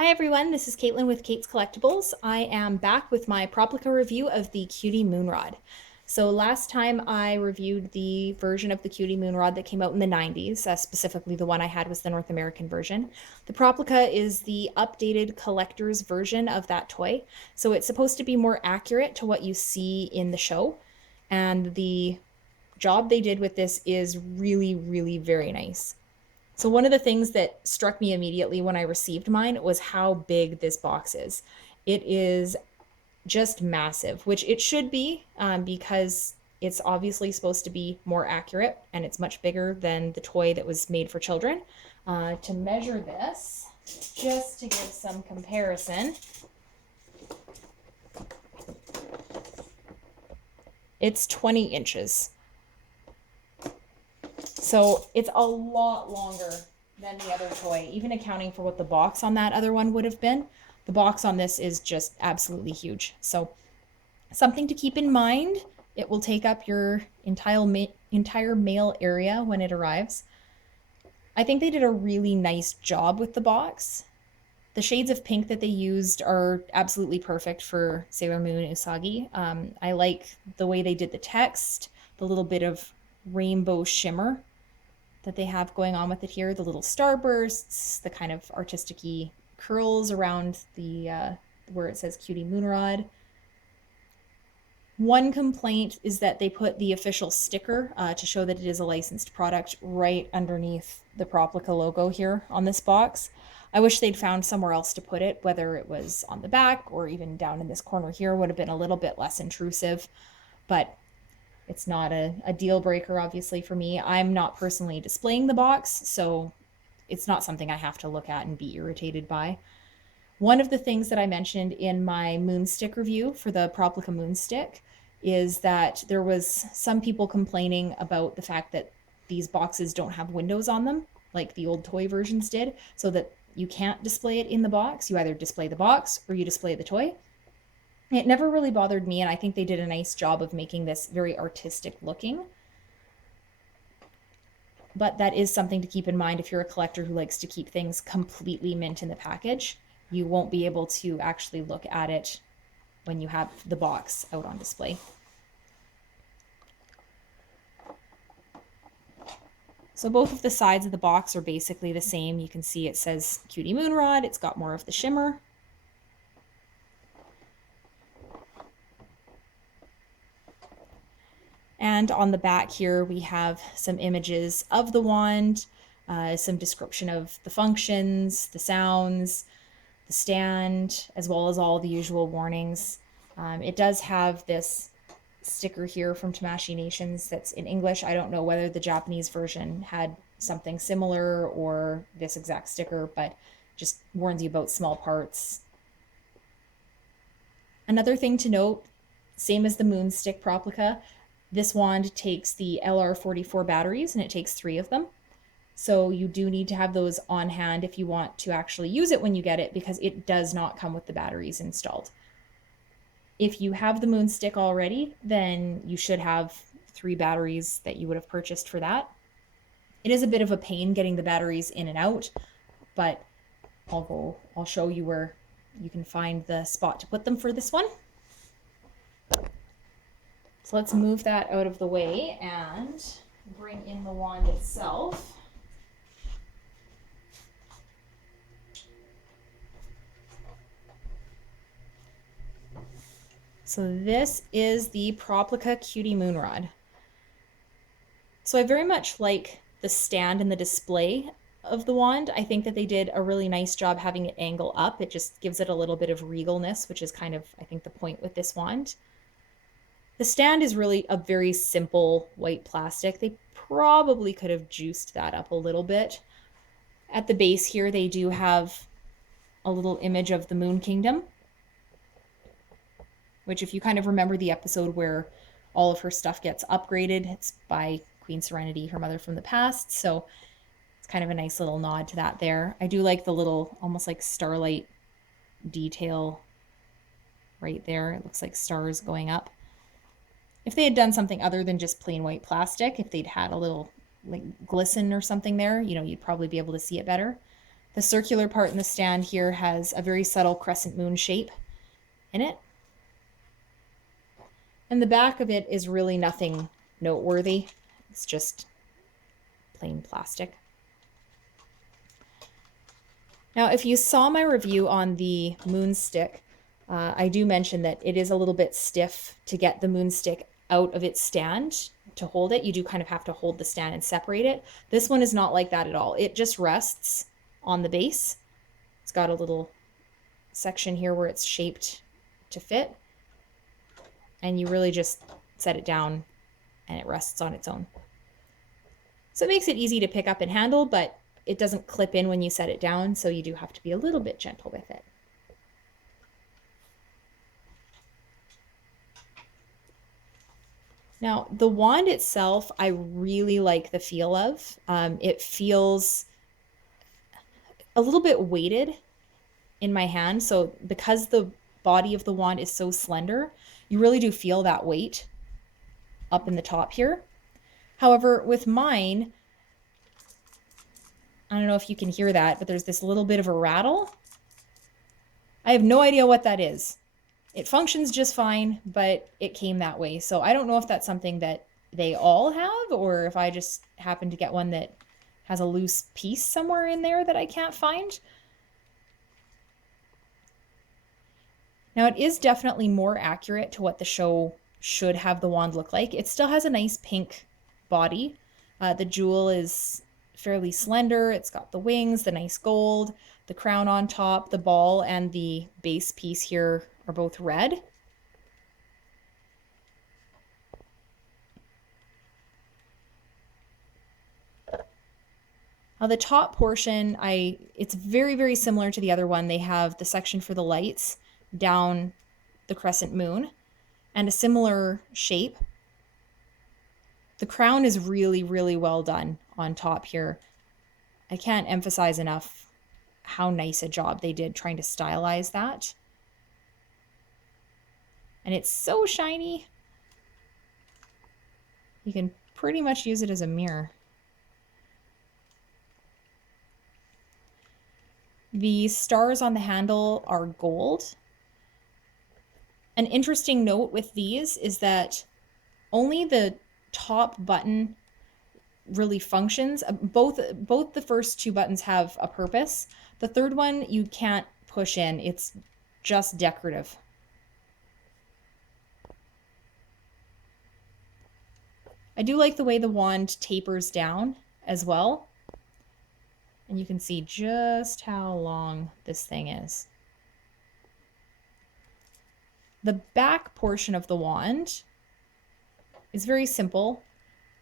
Hi everyone, this is Caitlin with Kait's Collectibles. I am back with my Proplica review of the Cutie Moon Rod. So last time I reviewed the version of the Cutie Moon Rod that came out in the 90s, specifically the one I had was the North American version. The Proplica is the updated collector's version of that toy. So it's supposed to be more accurate to what you see in the show. And the job they did with this is really, really very nice. So one of the things that struck me immediately when I received mine was how big this box is. It is just massive, which it should be because it's obviously supposed to be more accurate and it's much bigger than the toy that was made for children. To measure this, just to give some comparison, it's 20 inches. So it's a lot longer than the other toy, even accounting for what the box on that other one would have been. The box on this is just absolutely huge. So something to keep in mind, it will take up your entire male area when it arrives. I think they did a really nice job with the box. The shades of pink that they used are absolutely perfect for Sailor Moon Usagi. I like the way they did the text, the little bit of rainbow shimmer that they have going on with it here, the little starbursts, the kind of artistic-y curls around the where it says Cutie Moon Rod. One complaint is that they put the official sticker to show that it is a licensed product right underneath the Proplica logo here on this box. I wish they'd found somewhere else to put it, whether it was on the back or even down in this corner here would have been a little bit less intrusive, but it's not a deal breaker, obviously, for me. I'm not personally displaying the box, so it's not something I have to look at and be irritated by. One of the things that I mentioned in my Moonstick review for the Proplica Moonstick is that there was some people complaining about the fact that these boxes don't have windows on them, like the old toy versions did, so that you can't display it in the box. You either display the box or you display the toy. It never really bothered me, and I think they did a nice job of making this very artistic looking. But that is something to keep in mind if you're a collector who likes to keep things completely mint in the package. You won't be able to actually look at it when you have the box out on display. So both of the sides of the box are basically the same. You can see it says Cutie Moon Rod. It's got more of the shimmer. And on the back here, we have some images of the wand, some description of the functions, the sounds, the stand, as well as all the usual warnings. It does have this sticker here from Tamashii Nations that's in English. I don't know whether the Japanese version had something similar or this exact sticker, but just warns you about small parts. Another thing to note, same as the Moonstick Proplica, this wand takes the LR44 batteries and it takes 3 of them. So you do need to have those on hand if you want to actually use it when you get it, because it does not come with the batteries installed. If you have the Moonstick already, then you should have 3 batteries that you would have purchased for that. It is a bit of a pain getting the batteries in and out, but I'll show you where you can find the spot to put them for this one. So let's move that out of the way and bring in the wand itself. So this is the Proplica Cutie Moon Rod. So I very much like the stand and the display of the wand. I think that they did a really nice job having it angle up. It just gives it a little bit of regalness, which is kind of, I think, the point with this wand. The stand is really a very simple white plastic. They probably could have juiced that up a little bit. At the base here, they do have a little image of the Moon Kingdom, which, if you kind of remember the episode where all of her stuff gets upgraded, it's by Queen Serenity, her mother from the past. So it's kind of a nice little nod to that there. I do like the little, almost like starlight detail right there. It looks like stars going up. If they had done something other than just plain white plastic, if they'd had a little like glisten or something there, you'd probably be able to see it better. The circular part in the stand here has a very subtle crescent moon shape in it. And the back of it is really nothing noteworthy. It's just plain plastic. Now, if you saw my review on the moon stick, I do mention that it is a little bit stiff to get the moon stick out of its stand to hold it. You do kind of have to hold the stand and separate it. This one is not like that at all. It just rests on the base. It's got a little section here where it's shaped to fit. And you really just set it down and it rests on its own. So it makes it easy to pick up and handle, but it doesn't clip in when you set it down, so you do have to be a little bit gentle with it. Now, the wand itself, I really like the feel of. It feels a little bit weighted in my hand. So because the body of the wand is so slender, you really do feel that weight up in the top here. However, with mine, I don't know if you can hear that, but there's this little bit of a rattle. I have no idea what that is. It functions just fine, but it came that way. So I don't know if that's something that they all have, or if I just happen to get one that has a loose piece somewhere in there that I can't find. Now, it is definitely more accurate to what the show should have the wand look like. It still has a nice pink body. The jewel is fairly slender. It's got the wings, the nice gold, the crown on top, the ball, and the base piece here are both red. Now the top portion, it's very, very similar to the other one. They have the section for the lights down the crescent moon and a similar shape. The crown is really, really well done on top here. I can't emphasize enough how nice a job they did trying to stylize that. And it's so shiny. You can pretty much use it as a mirror. The stars on the handle are gold. An interesting note with these is that only the top button really functions. Both the first two buttons have a purpose. The third one you can't push in. It's just decorative. I do like the way the wand tapers down as well. And you can see just how long this thing is. The back portion of the wand is very simple.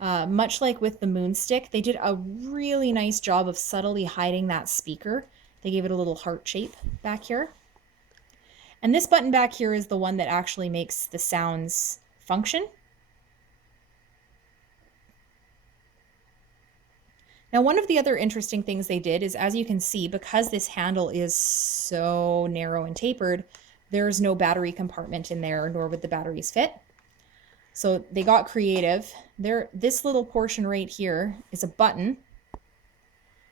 Much like with the moonstick, they did a really nice job of subtly hiding that speaker. They gave it a little heart shape back here. And this button back here is the one that actually makes the sounds function. Now, one of the other interesting things they did is, as you can see, because this handle is so narrow and tapered, there's no battery compartment in there, nor would the batteries fit. So they got creative. This little portion right here is a button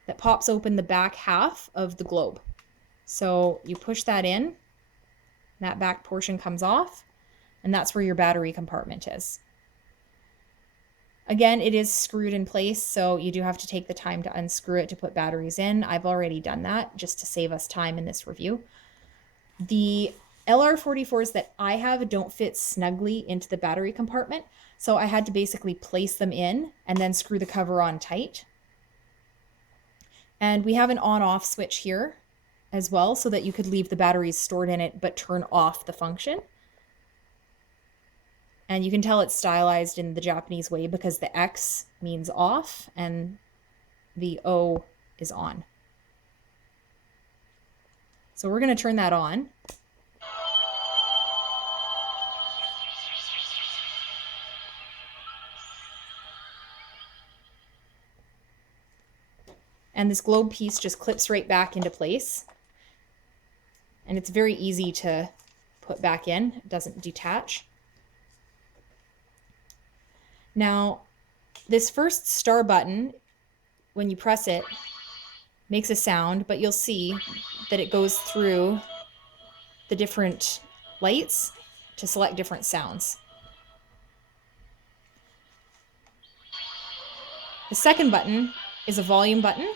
that pops open the back half of the globe. So you push that in, that back portion comes off, and that's where your battery compartment is. Again, it is screwed in place, so you do have to take the time to unscrew it to put batteries in. I've already done that just to save us time in this review. The LR44s that I have don't fit snugly into the battery compartment, so I had to basically place them in and then screw the cover on tight. And we have an on-off switch here as well, so that you could leave the batteries stored in it but turn off the function. And you can tell it's stylized in the Japanese way because the X means off and the O is on. So we're going to turn that on. And this globe piece just clips right back into place. And it's very easy to put back in. It doesn't detach. Now, this first star button, when you press it, makes a sound, but you'll see that it goes through the different lights to select different sounds. The second button is a volume button.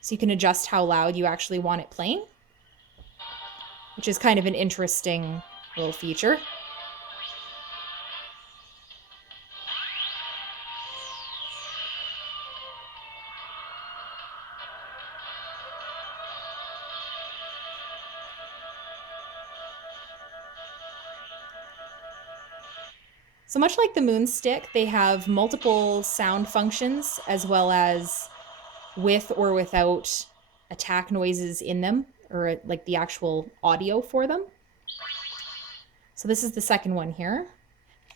So you can adjust how loud you actually want it playing, which is kind of an interesting little feature. So much like the Moonstick, they have multiple sound functions as well as with or without attack noises in them, or like the actual audio for them. So this is the second one here.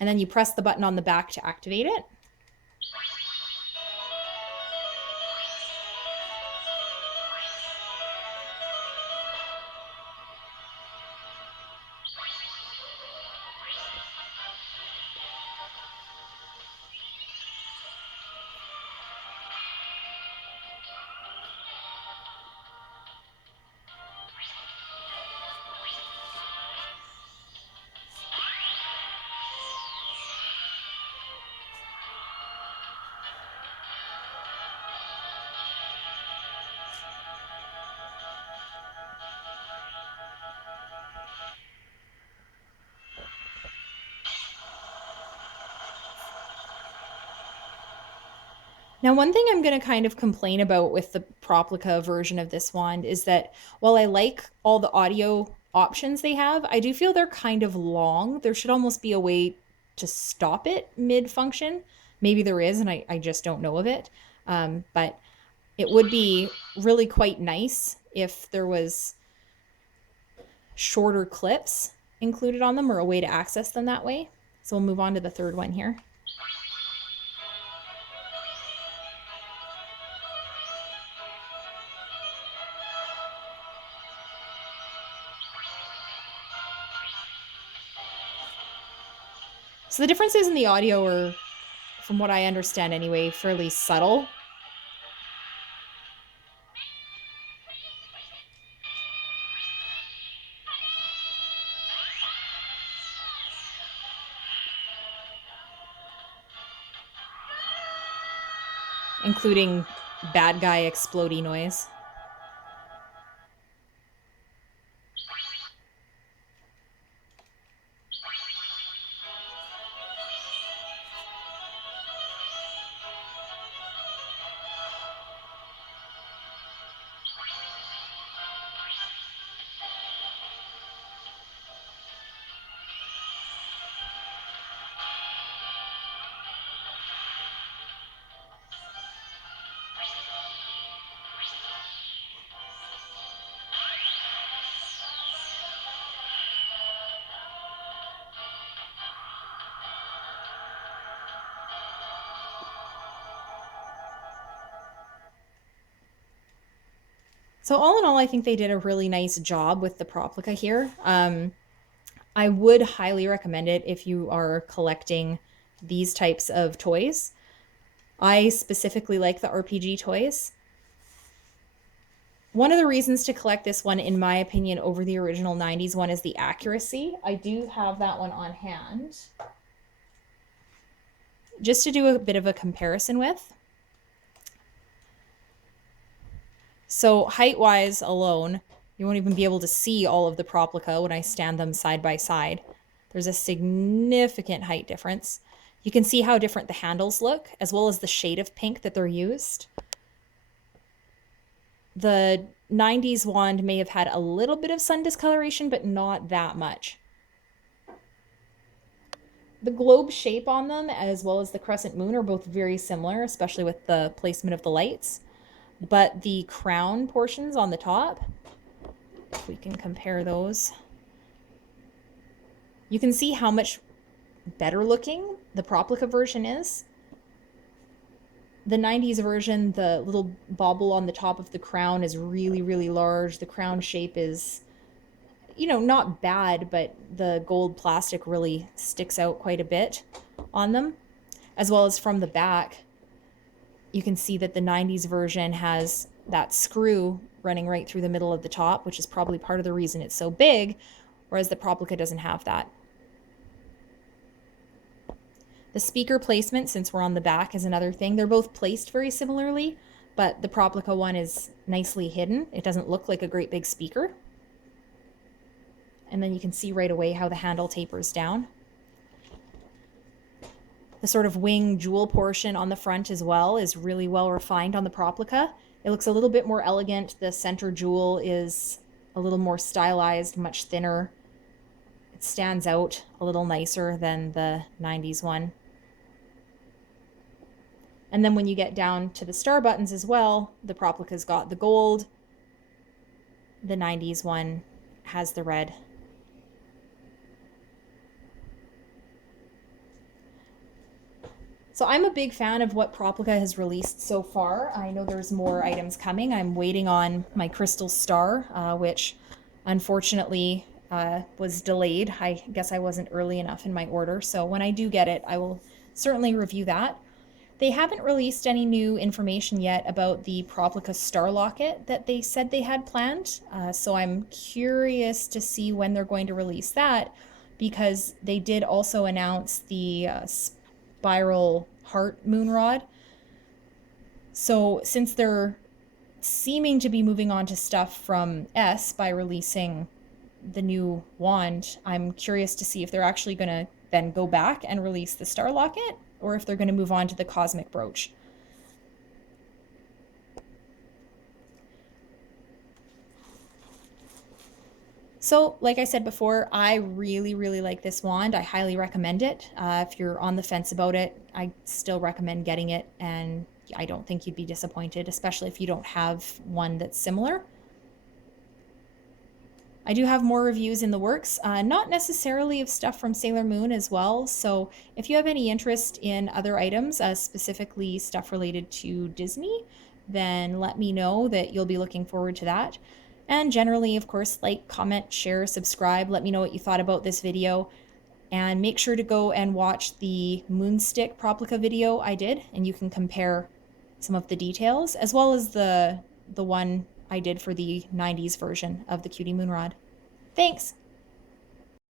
And then you press the button on the back to activate it. Now, one thing I'm going to kind of complain about with the Proplica version of this wand is that while I like all the audio options they have, I do feel they're kind of long. There should almost be a way to stop it mid-function. Maybe there is, and I just don't know of it. But it would be really quite nice if there was shorter clips included on them or a way to access them that way. So we'll move on to the third one here. So the differences in the audio are, from what I understand anyway, fairly subtle. Including bad guy explodey noise. So all in all, I think they did a really nice job with the Proplica here. I would highly recommend it if you are collecting these types of toys. I specifically like the RPG toys. One of the reasons to collect this one, in my opinion, over the original 90s one is the accuracy. I do have that one on hand, just to do a bit of a comparison with. So height-wise alone, you won't even be able to see all of the Proplica when I stand them side by side. There's a significant height difference. You can see how different the handles look, as well as the shade of pink that they're used. The 90s wand may have had a little bit of sun discoloration, but not that much. The globe shape on them, as well as the crescent moon, are both very similar, especially with the placement of the lights. But the crown portions on the top, if we can compare those, you can see how much better looking the Proplica version is. The 90s version, the little bauble on the top of the crown is really, really large. The crown shape is, you know, not bad, but the gold plastic really sticks out quite a bit on them. As well as from the back, you can see that the 90s version has that screw running right through the middle of the top, which is probably part of the reason it's so big, whereas the Proplica doesn't have that. The speaker placement, since we're on the back, is another thing. They're both placed very similarly, but the Proplica one is nicely hidden. It doesn't look like a great big speaker. And then you can see right away how the handle tapers down. The sort of wing jewel portion on the front as well is really well refined on the Proplica. It looks a little bit more elegant. The center jewel is a little more stylized, much thinner. It stands out a little nicer than the 90s one. And then when you get down to the star buttons as well, the Proplica's got the gold. The 90s one has the red. So I'm a big fan of what Proplica has released so far. I know there's more items coming. I'm waiting on my crystal star, which unfortunately was delayed. I guess I wasn't early enough in my order. So when I do get it, I will certainly review that. They haven't released any new information yet about the Proplica Star Locket that they said they had planned. So I'm curious to see when they're going to release that, because they did also announce the spiral heart moon rod. So since they're seeming to be moving on to stuff from S by releasing the new wand, I'm curious to see if they're actually going to then go back and release the star locket, or if they're going to move on to the cosmic brooch. So like I said before, I really, really like this wand. I highly recommend it. If you're on the fence about it, I still recommend getting it, and I don't think you'd be disappointed, especially if you don't have one that's similar. I do have more reviews in the works, not necessarily of stuff from Sailor Moon as well. So if you have any interest in other items, specifically stuff related to Disney, then let me know. That you'll be looking forward to that. And generally, of course, like, comment, share, subscribe. Let me know what you thought about this video. And make sure to go and watch the Moonstick Proplica video I did, and you can compare some of the details, as well as the one I did for the 90s version of the Cutie Moon Rod. Thanks!